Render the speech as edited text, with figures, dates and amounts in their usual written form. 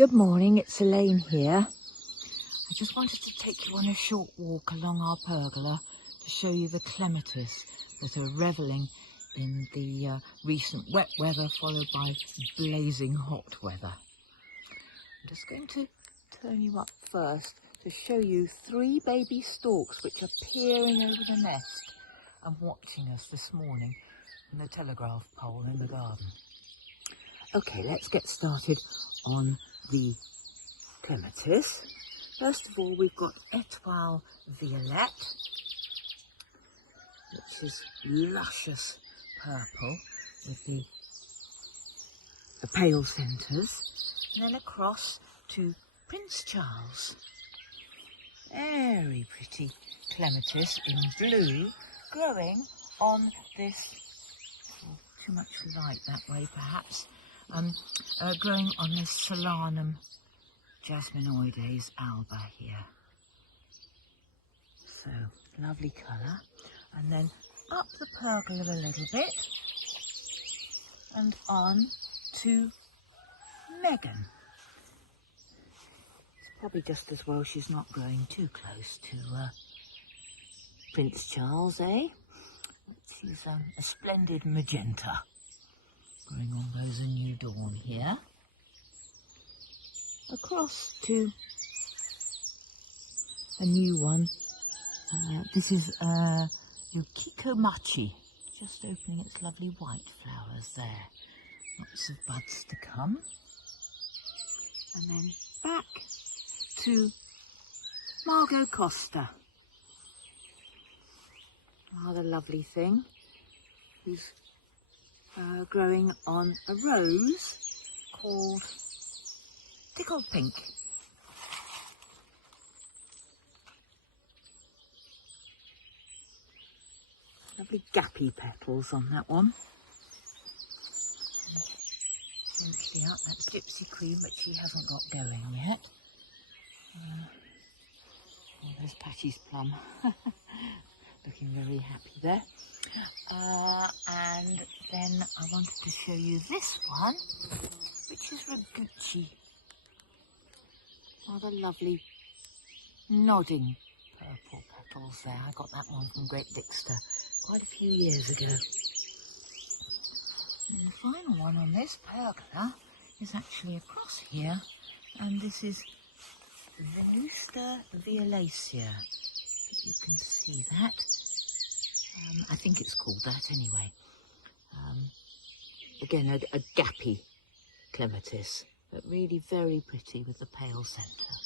Good morning, it's Elaine here. I just wanted to take you on a short walk along our pergola to show you the clematis that are revelling in the recent wet weather followed by blazing hot weather. I'm just going to turn you up first to show you 3 baby storks which are peering over the nest and watching us this morning in the telegraph pole in the garden. Okay, let's get started on the clematis. First of all, we've got Etoile Violette, which is luscious purple with the pale centres, and then across to Prince Charles. Very pretty clematis in blue, growing on this, too much light that way perhaps, growing on this Solanum jasminoides alba here. So, lovely colour. And then up the pergola a little bit and on to Meghan. It's probably just as well she's not growing too close to Prince Charles, eh? She's a splendid magenta. Growing on those a new dawn here. Across to a new one. This is Yukikomachi, just opening its lovely white flowers there. Lots of buds to come. And then back to Margot Koster. Rather lovely thing, who's growing on a rose called Tickled Pink. Lovely gappy petals on that one. Gently up, that's Gypsy Queen, but she hasn't got going yet. Oh, there's Patty's plum. Looking very happy there. And then I wanted to show you this one, which is Rooguchi. Rather lovely nodding purple petals there. I got that one from Great Dixter quite a few years ago. And the final one on this pergola is actually across here, and this is Venosa Violacea. You can see that. I think it's called that anyway. Again, a gappy clematis, but really very pretty with the pale centre.